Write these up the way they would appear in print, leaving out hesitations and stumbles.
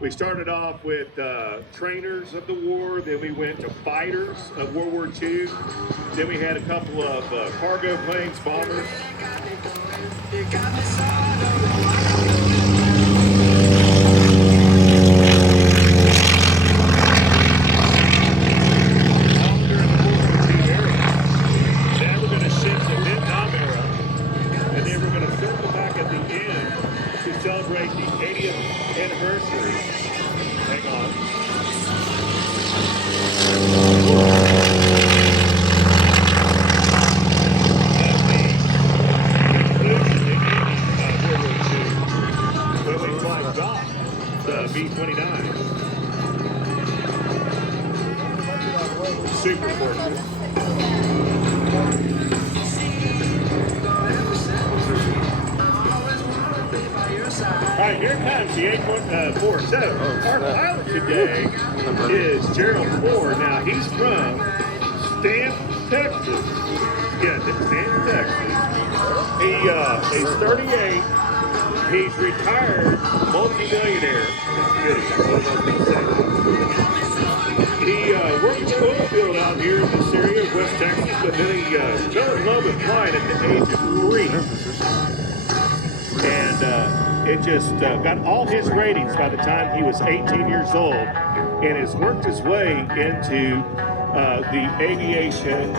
We started off with trainers of the war, then we went to fighters of World War II, then we had a couple of cargo planes, bombers. Celebrate the 80th anniversary. Hang on. When we fly Goff, the B-29. Super fortunate. All right, here comes the 847. Our pilot today is Gerald Ford. Now, he's from Stanton, Texas. Yeah, Stanton, Texas. He's 38. He's retired multi-millionaire. He worked in the oil field out here in this area of West Texas, but then he fell in love with flying at the age of 3. And it just got all his ratings by the time he was 18 years old, and has worked his way into the aviation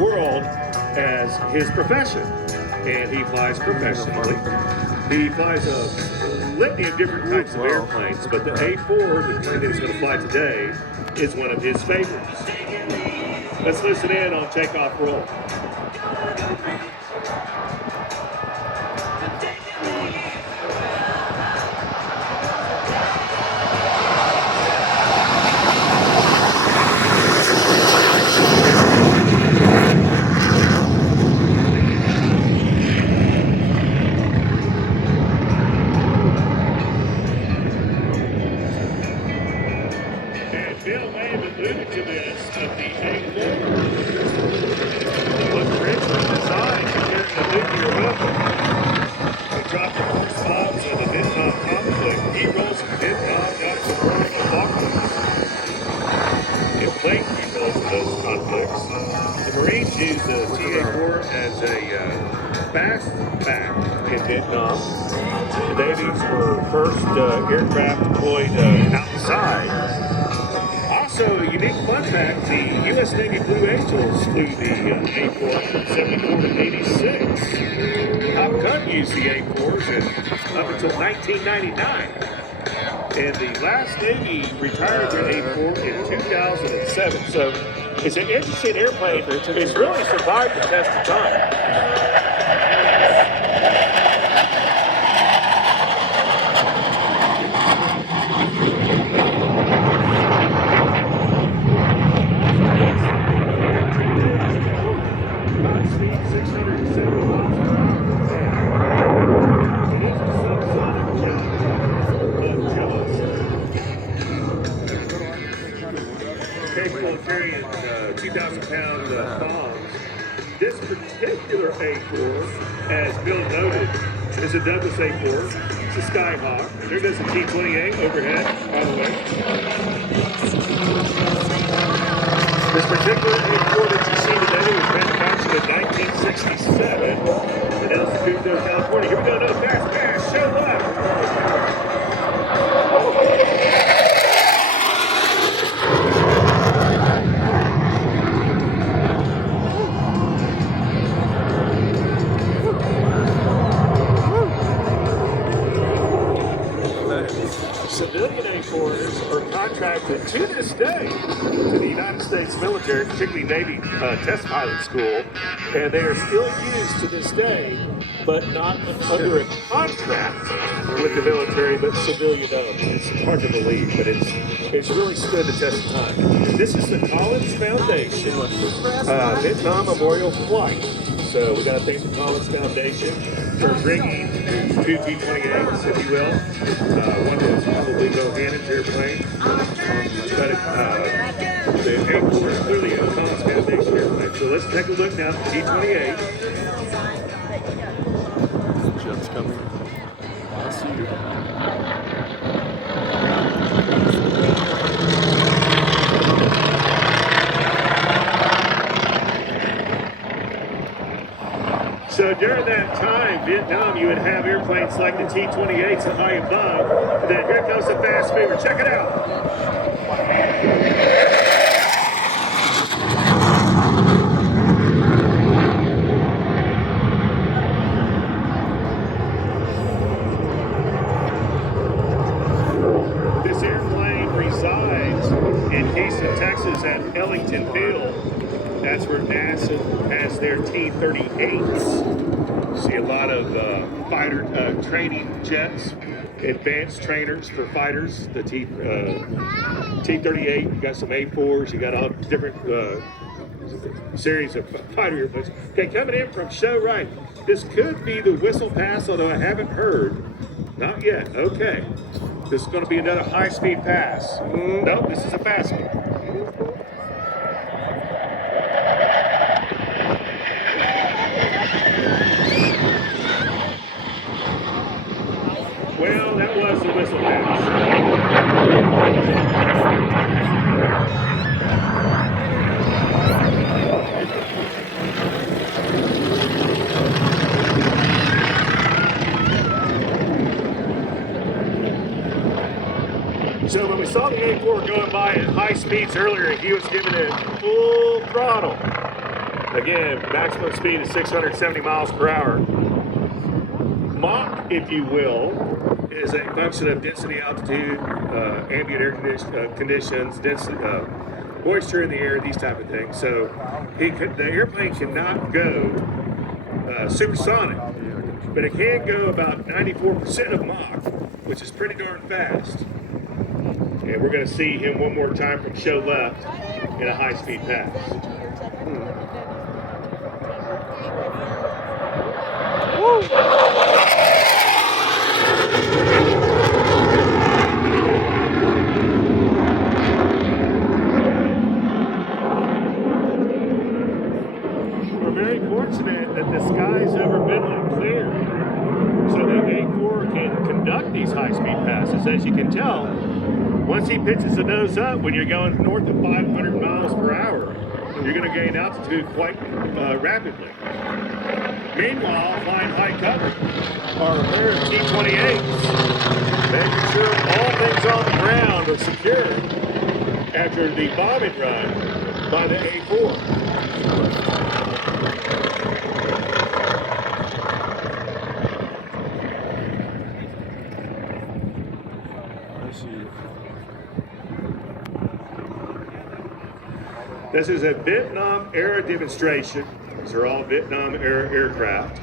world as his profession. And he flies professionally. He flies a litany of different types of airplanes, but the A4, the plane that he's going to fly today, is one of his favorites. Let's listen in on takeoff roll. Bill may have alluded to this of the A4. Looked originally designed to carry a nuclear weapon. He dropped the first bombs of the Vietnam conflict. Heroes in Vietnam got to burn a buckle. In plane heroes in those conflicts. The Marines used the TA-4 as a fastback in Vietnam. The Navy's were first aircraft deployed outside. Also, a unique fun fact, the U.S. Navy Blue Angels flew the A4 from 74 to 86. Top Gun used the A4s up until 1999. And the last Navy retired their A4 in 2007. So it's an interesting airplane. It's really survived the test of time. Capable of carrying 2,000-pound bombs. This particular A4, as Bill noted, is a Douglas A4. It's a Skyhawk. There goes the T-28 overhead, by the way. This particular A4 that you see today was manufactured in 1967 in El Segundo, California. Here we go, another fast, show up. Civilian A4s are contracted to this day to the United States military, particularly Navy test pilot school, and they are still used to this day, but not under a contract with the military, but civilian owned. It's hard to believe, but it's really stood the test of time. This is the Collins Foundation Vietnam Memorial Flight. So we got to thank the Collins Foundation for bringing two T-28s, if you will. One that's probably go hand into airplane. But the A4 is clearly a Collins Foundation airplane. So let's take a look now at the T-28. Jet's coming. I see you. during that time, Vietnam, you would have airplanes like the T-28s at high above. And then here comes the fast mover. Check it out. This airplane resides in Houston, Texas at Ellington Field. That's where NASA has their T-38s. See a lot of fighter training jets, advanced trainers for fighters. The T-38, you got some A4s, you got all different series of fighter airplanes. Okay, coming in from show right. This could be the Whistle Pass, although I haven't heard. Not yet. Okay. This is going to be another high-speed pass. No, this is a fast one. Well, that was the Whistle Pass. So when we saw the A4 going by at high speeds earlier, he was giving it full throttle. Again, maximum speed is 670 miles per hour. Mach, if you will, is a function of density, altitude, ambient air conditions, density, moisture in the air, these type of things. So the airplane cannot go supersonic, but it can go about 94% of Mach, which is pretty darn fast. And we're going to see him one more time from show left in a high-speed pass. Woo! We're very fortunate that the skies over Midland clear, so that A4 can conduct these high-speed passes. As you can tell, once he pitches the nose up, when you're going north of 500 miles per hour, you're going to gain altitude quite rapidly. Meanwhile, flying high cover are a pair of T-28s, making sure all things on the ground are secure after the bombing run by the A4. This is a Vietnam era demonstration. These are all Vietnam era aircraft.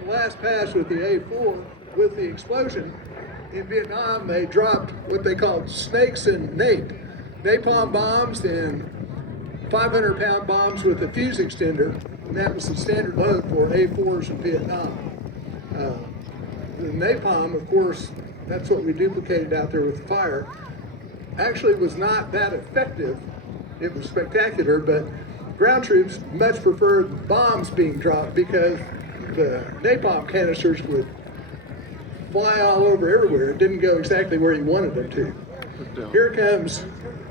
The last pass with the A4, with the explosion in Vietnam, they dropped what they called snakes and napalm bombs and 500-pound bombs with a fuse extender, and that was the standard load for A4s in Vietnam. The napalm, of course, that's what we duplicated out there with the fire. Actually was not that effective. It was spectacular, but ground troops much preferred bombs being dropped because the napalm canisters would fly all over everywhere. It didn't go exactly where you wanted them to. Here comes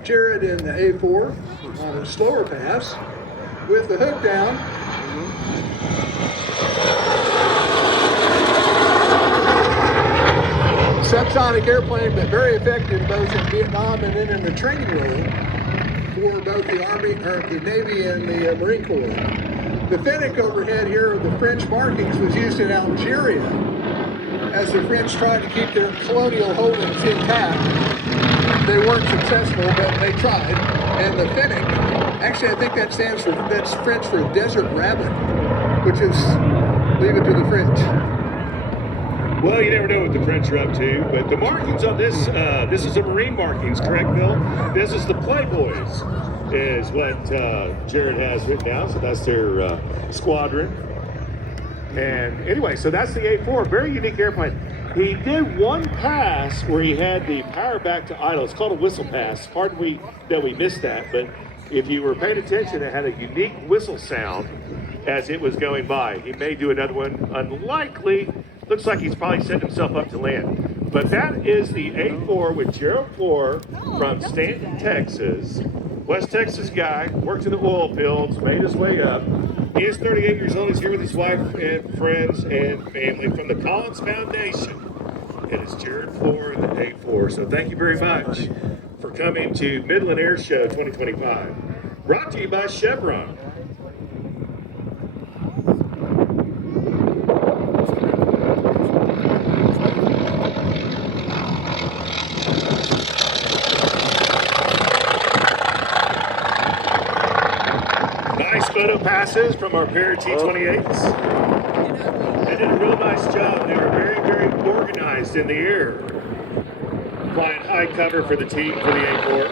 Jared in the A4 on a slower pass with the hook down. Subsonic airplane, but very effective both in Vietnam and then in the training role for both the Army, or the Navy and the Marine Corps. The Fennec overhead here, the French markings, was used in Algeria as the French tried to keep their colonial holdings intact. They weren't successful, but they tried. And the Fennec, actually I think that's French for desert rabbit, which is, leave it to the French. Well, you never know what the French are up to, but the markings on this, this is the Marine markings, correct, Bill? This is the Playboys, is what Jared has written down, so that's their squadron. And anyway, so that's the A4, very unique airplane. He did one pass where he had the power back to idle. It's called a whistle pass. Pardon that we missed that, but if you were paying attention, it had a unique whistle sound as it was going by. He may do another one, unlikely. Looks like he's probably setting himself up to land. But that is the A4 with Gerald Floor from Stanton, Texas. West Texas guy, worked in the oil fields, made his way up. He is 38 years old. He's here with his wife and friends and family from the Collins Foundation. And it's Jared 4 and the A4. So thank you very much for coming to Midland Airshow 2025. Brought to you by Chevron. Nice photo passes from our pair of T-28s. They did a real nice job. They were very, very organized in the air. Flying high cover for the team for the A4.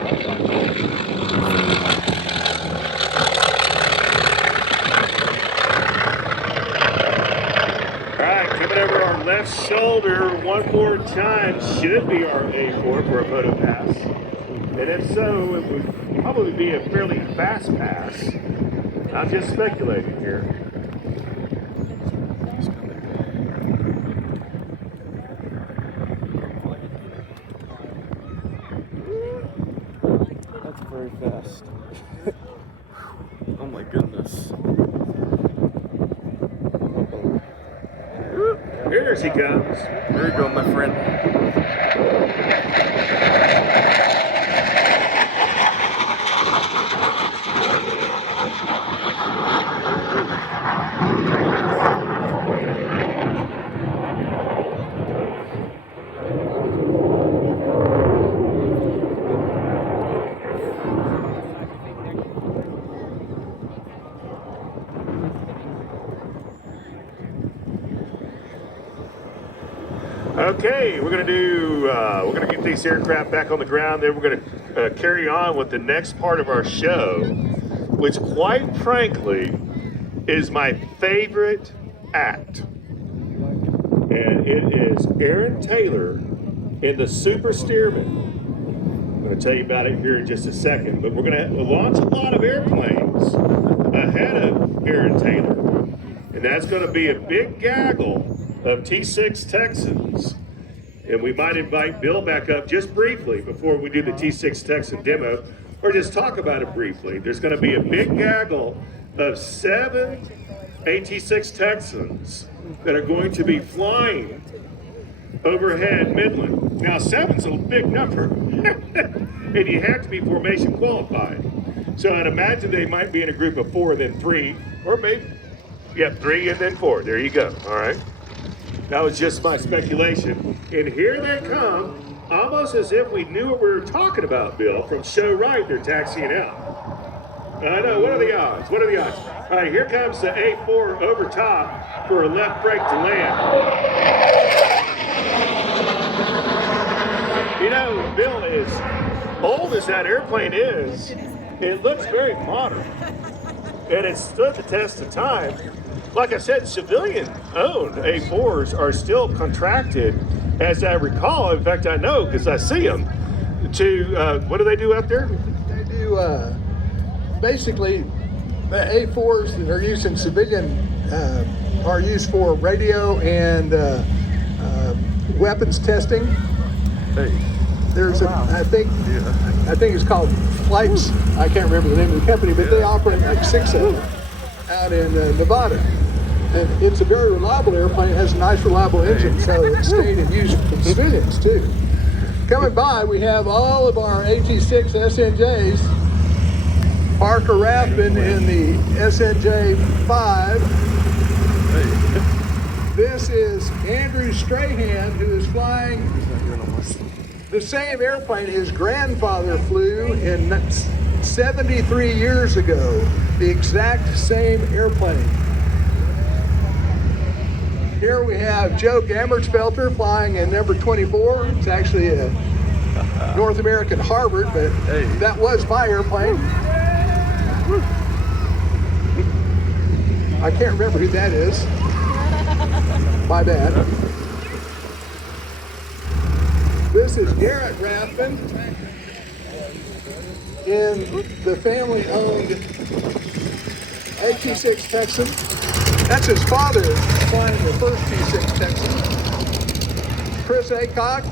All right, coming over our left shoulder one more time should be our A4 for a photo pass. And if so, it would probably be a fairly fast pass. I'm just speculating here. That's very fast. Oh my goodness. Here he comes. There you go, my friend. Okay, we're gonna get these aircraft back on the ground. Then we're gonna carry on with the next part of our show, which quite frankly is my favorite act. And it is Aaron Taylor in the Super Steerman. I'm gonna tell you about it here in just a second, but we're gonna launch a lot of airplanes ahead of Aaron Taylor. And that's gonna be a big gaggle of T6 Texans. And we might invite Bill back up just briefly before we do the T6 Texan demo, or just talk about it briefly. There's gonna be a big gaggle of 7 AT6 Texans that are going to be flying overhead Midland. Now 7's a big number, and you have to be formation qualified. So I'd imagine they might be in a group of 4 and then 3, or maybe, 3 and then 4. There you go, all right? That was just my speculation. And here they come, almost as if we knew what we were talking about, Bill. From show right, they're taxiing out. I know, what are the odds? What are the odds? All right, here comes the A4 over top for a left brake to land. You know, Bill, as old as that airplane is, it looks very modern. And it stood the test of time. Like I said, civilian-owned A4s are still contracted, as I recall. In fact, I know because I see them. To what do they do out there? They do basically the A4s that are used in civilian are used for radio and weapons testing. Hey. There's I think it's called Flights. I can't remember the name of the company, but they operate like 6 of them out in Nevada. And it's a very reliable airplane. It has a nice, reliable engine, so it's stayed in use for civilians too. Coming by, we have all of our AT6 SNJs. Parker Raffin in the SNJ-5. This is Andrew Strahan, who is flying the same airplane his grandfather flew in 73 years ago. The exact same airplane. Here we have Joe Gammertsfelter flying in number 24. It's actually a North American Harvard, but that was my airplane. I can't remember who that is. My bad. This is Garrett Raffin in the family-owned AT6 Texan. That's his father flying the first T6 Texan. Chris Aycock